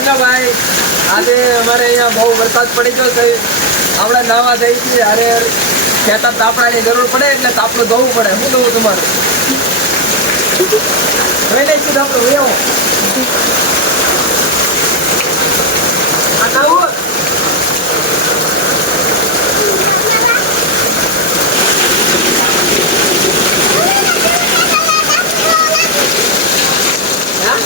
ભાઈ. આજે અમારે અહીંયા બહુ વરસાદ પડી ગયો છે. આપણે નાવા જઈ છીએ. અરે, ખેતર તાપડાની જરૂર પડે એટલે તાપડું ધોવું પડે. શું ધોવું તમારું? ધોઈ લઈશું તાપડું એવું આ નાવું હા?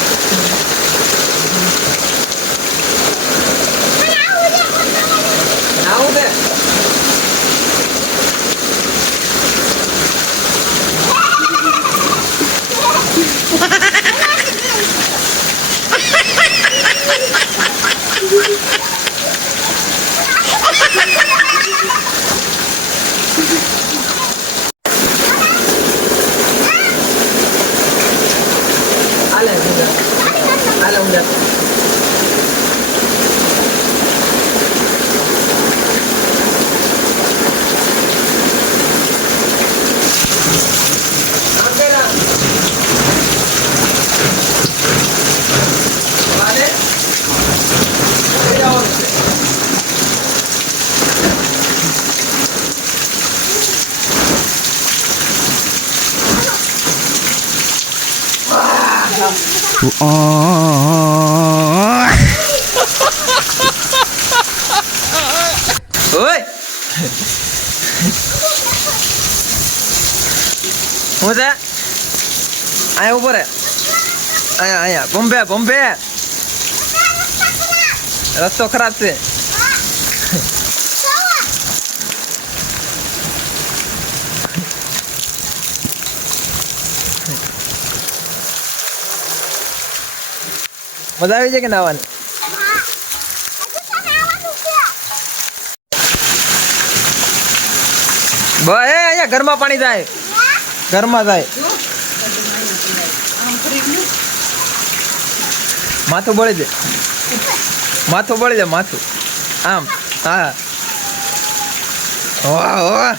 નાવું છે હાલે હું જાઉં. હાલે હું જાઉં. આમ કરા. વાલે. કઈ જવાનું છે? ઓય હું છે અહીંયા ઉપર હે અહીંયા અહીંયા બોમ્બે બોમ્બે રસ્તો ખરાબ છે મજા આવી છે કે નાવાની બ, એ, અહીંયા ઘરમાં પાણી જાય ઘરમાં જાય માથું બળી જાય. માથું બળી જાય, માથું. આમ, હા વાહ વાહ.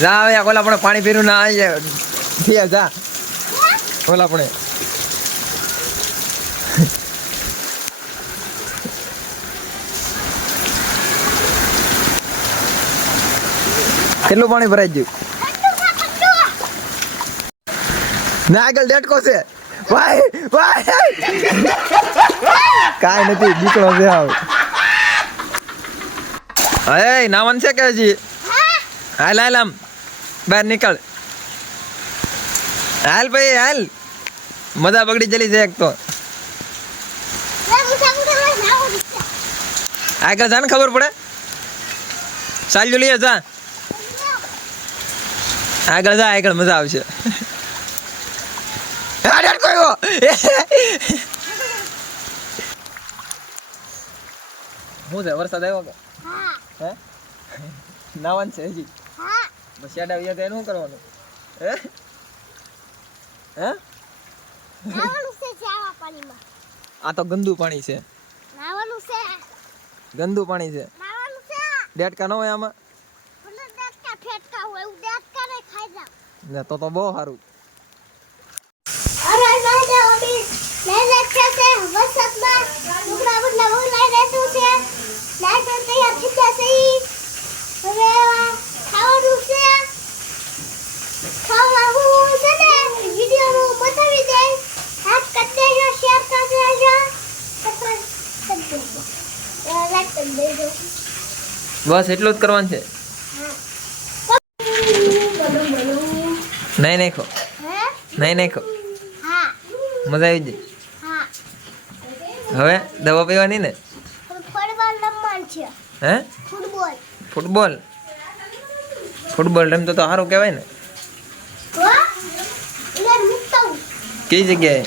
જા હવે ઓલા પણ પાણી પીરું ના આવી જાય જા. ઓલા પણ. કેટલું પાણી ભરાઈ ગયું? ના, આગળ ડેટકો છે. ભાઈ ભાઈ. કાંઈ નથી, દીકરો છે આવ. હે નાવન છે કે હજી? હાલ હાલ આમ. બહાર નીકળ. હાલ ભાઈ, હાલ. મજા બગડી જલી છે એક તો. આગળ જાને ખબર પડે? ચાલ્યું લઈએ, જા. આગળ જા આગળ મજા આવશે. આવ્યો શું છે વરસાદ આવ્યો કે? હે. નાવાન છે હજી? બસ શેડ આવી ત્યાં શું કરવાનું? હે? હે? આ તો ગંદુ પાણી છે. ગંદુ પાણી છે. ડેટકા ન હોય આમાં? ને તો તો બહુ સારું બસ એટલું જ કરવાનું છે નહીં નાખો. નહીં નાખો. મજા આવી જાય હવે દવા પીવાની ને? હે? ફૂટબોલ. ફૂટબોલ રમતો તો સારું કહેવાય ને. કઈ જગ્યાએ.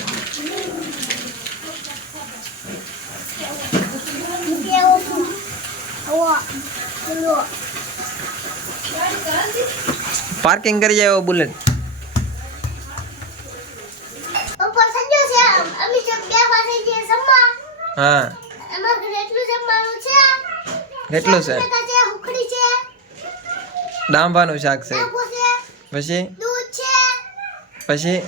પાર્કિંગ કરી જાય બુલેટ હા. કેટલું છે. કેટલું શાક છે પછી? પછી?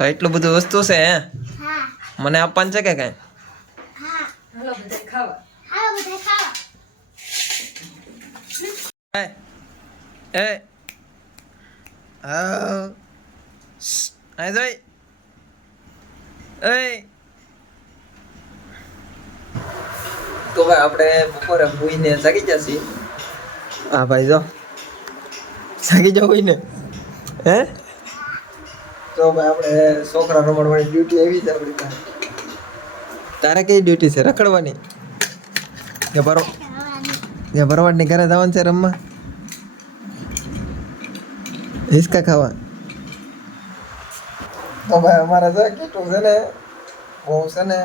એટલું બધું વસ્તુ છે હે. મને આપવાનું છે કે કાંઈ? તો ભાઈ આપણે બપોરે હુઈને જાગી જશે હા ભાઈ જો. જાગી જાવ ને હે? તો ભાઈ આપણે છોકરા રમણવાની ડ્યુટી આવી છે આપણી તારે કઈ ડ્યુટી છે? રખડવાની? કે બરો જે ભરવાડની ઘરે જવાનું છે રમવા? હિસકા ખાવા? તો ભાઈ અમારા છે કીટું છે ને બહુ છે ને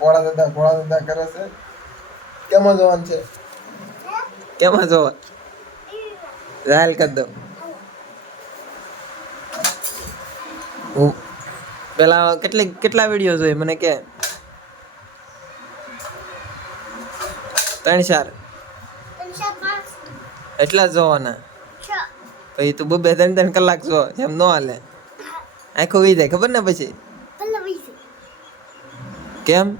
ઘોડા દાદા ઘોડા દાદા કરે છે. કેમાં જોવાનું છે? કેમાં જોવા? રાયલ કરી દો હું પેલા કેટલી કેટલા વીડિયો જોઈ? મને કે ત્રણ ચાર. એટલા જોવાના. પછી તું બબે ત્રણ ત્રણ કલાક જો એમ ન હાલે. આખો વી જાય ખબર ને પછી? કેમ?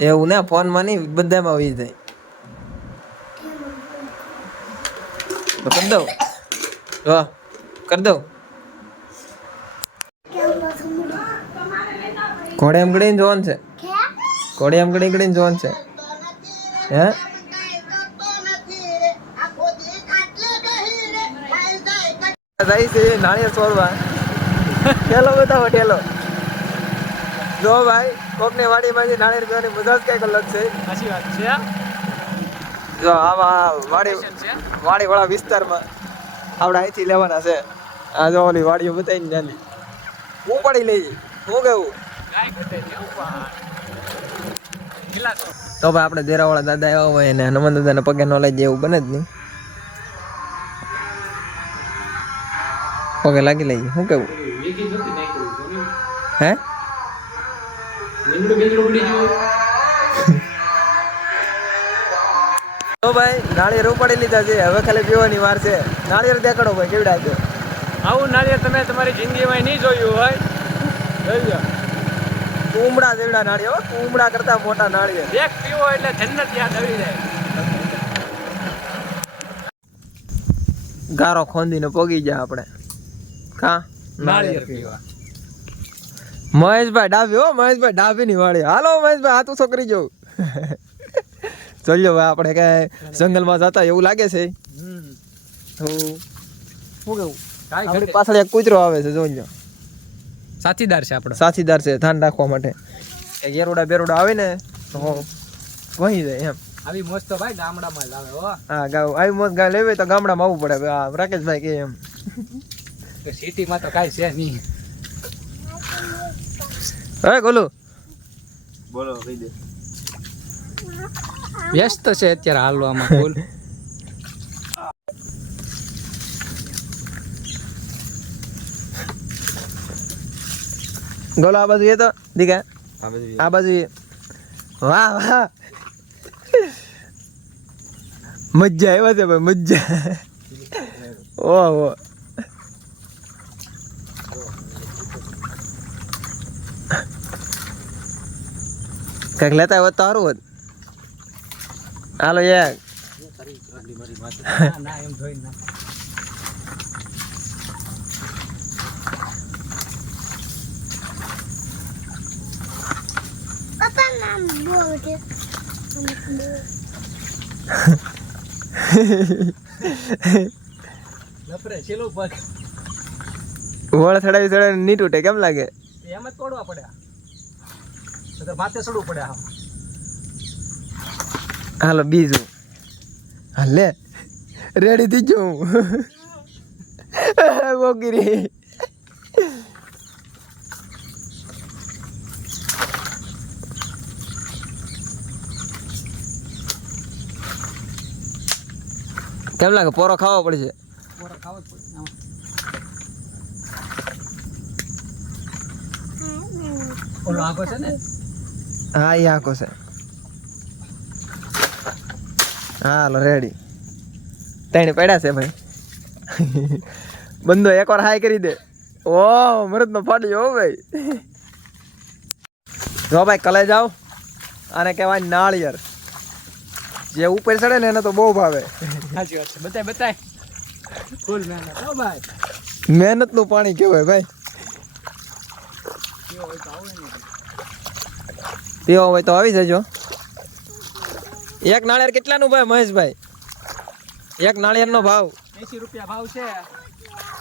એવું ને ફોનમાં નહીં બધામાં વી જાય કરી દઉં. જો કરી દઉં. ઘોડે એમ ગળીને જોવાનું છે. ઘોડે એમ ગળી ગળીને જોવાનું છે. હે? જાય છે નાળિયેર છોડવા. ઠેલો બતાવો ઠેલો. જો ભાઈ કોકની વાડીમાં જે નાળિયેર પીવાની મજા જ કંઈક અલગ છે. સાચી વાત છે જો આમાં વાડી વાડીવાળા વિસ્તારમાં આપણે અહીંથી લેવાના છે. આ જો ઓલી વાડીઓ બતાવીને નાની. હું પડી લઈ હું કેવું? તો ભાઈ આપણે દેરાવાળા દાદા આવ્યા હોય ને હનુમાન દાદાને પગે ન લઈ જાય બને જ નહીં. પગે લાગી લઈએ. શું કેવું? હે? તો ભાઈ, નાળિયેર ઉપાડી લીધા છે. હવે ખાલી પીવાની વાર છે. નાળિયેર દેખાડો ભાઈ કેવડા છે? આવું નાળિયેર તમે તમારી જિંદગીમાં નહીં જોયું હોય. જોઈ કુમડા જેવડા નાળિયેર હો, કુમડા કરતા મોટા નાળિયેર એક પીવો એટલે જન્નત યાદ આવી જાય. ગારો ખોંદીને પોગી જાય આપણે. કા? નાળિયેર પીવા. મહેશભાઈ ડાબી હો મહેશભાઈ ડાબી ની વાળી. હાલો મહેશભાઈ આ તું છોકરી જો ચલ્યો ભાઈ આપણે કઈ જંગલમાં જતા એવું લાગે છે. તો શું કેવું? આપણી પાછળ એક કૂતરો આવે છે જોજો સાથીદાર છે આપણો. સાથીદાર છે ધ્યાન રાખવા માટે. કે ગેરોડા બેરોડા આવે ને તો વહી જાય એમ. આવી મોજ તો ભાઈ ગામડામાં જ આવે હો. હા ગાવ આવી મોજ ગાય લેવી તો ગામડામાં આવવું પડે. આ રાકેશભાઈ કે એમ. તો સિટીમાં તો કાંઈ છે નહીં. હે ગોલું. વ્યસ્ત છે અત્યારે હાલવામાં ફૂલ ગોલો આ બાજુ એ તો દીકા. આ બાજુ એ. વાહ વાહ. મજા આવ્યા છે ભાઈ મજા. ઓહો કંઈક લેતા હોત તો સારું હોત. હાલો યાર. બોલ કે લપરે પગ વળ થડાવી ચડાવી ની તૂટે કેમ લાગે? એમ જ તોડવા પડે. તો માથે ચડવું પડે હા હાલો બીજું. હાલે. રેડી થઈ ગયો હું. બોગીરી કેમ લાગે? પોરો ખાવો પડશે. પોરો ખાવો ઓલો આખો છે ને? હા એ આખો છે. હાલો રેડી ત્રણ પડ્યા છે ભાઈ. બંધો એકવાર હાય કરી દે. ઓ મરદ નો ફાડી હો ભાઈ. જો ભાઈ કલે જાઓ અને કહેવાય નાળિયેર. જે ઉપર ચડે ને એને તો બહુ ભાવે. સાચી વાત છે. બતાય બતાય. ફૂલ મહેનત હો ભાઈ. મહેનતનું પાણી કેવાય ભાઈ. પીવો હોય તો આવી જજો. એક નાળિયેર કેટલાનું ભાઈ મહેશભાઈ? એક નાળિયેરનો ભાવ. એસી રૂપિયા ભાવ છે.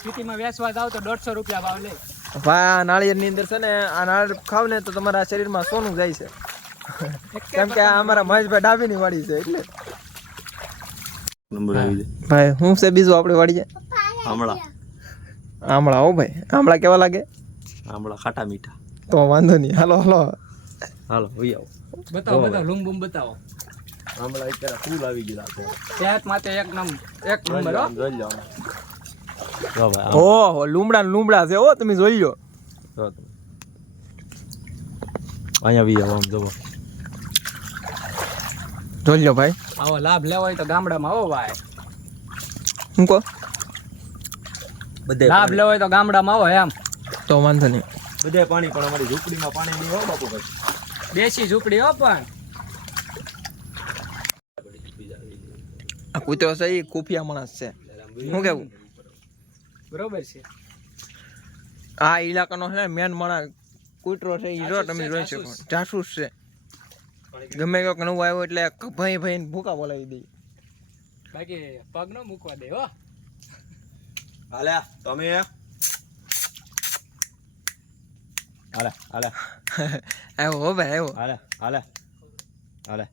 સિટીમાં વેચવા જાવ તો દોઢસો રૂપિયા ભાવ લે. ભાઈ આ નાળિયેરની અંદર છે ને આ નાળિયેર ખાવ ને તો તમારા શરીરમાં સોનું જાય છે. કેમ કે અમારા મહેશભાઈ ડાબીની વાડી છે એટલે. નંબર આવી ભાઈ હું છે બીજું આપણે વાડી જાય જાય આમળા. આમળા હો ભાઈ. આમળા કેવા લાગે? આમળા ખાટા મીઠા. તો વાંધો નહીં. હાલો હાલો. હાલો હોઈ આવો. બતાવો બતાવો લૂમ બૂમ બતાવો. આમળા અત્યારે ફૂલ આવી ગયેલા છે. સેહત માટે એક નંબર એક નંબર હો. જોઈ લો ઓહો લૂમડા ને લીમડા છે હો તમે જોઈ લો અહીંયા આવી જાવ આમ જવો જોઈ ભાઈ. આવો લાભ લેવો હોય તો ગામડામાં આવો ભાઈ. હું કહો? બધે લાભ લેવો હોય તો ગામડામાં આવો એમ. તો વાંધો નહીં. બધે પાણી પણ અમારી ઝૂંપડીમાં પાણી નહીં હો બાપુ ભાઈ. દેશી ઝૂંપડી હો પણ. આ કૂતરો છે એ કુફિયા માણસ છે. શું કેવું? બરોબર છે. આ ઇલાકાનો છે ને મેન માણસ કૂતરો છે એ જો તમે જોઈ શકો. જાસૂસ છે. ગમે કંઈક નવું આવ્યું એટલે ભાઈ ભાઈ ભૂકા બોલાવી દઈ બાકી પગ ન મૂકવા દે હો. હાલે તમે? હાલે હાલે. આવ્યો હો ભાઈ આવ્યો. હાલે હાલે. હાલે.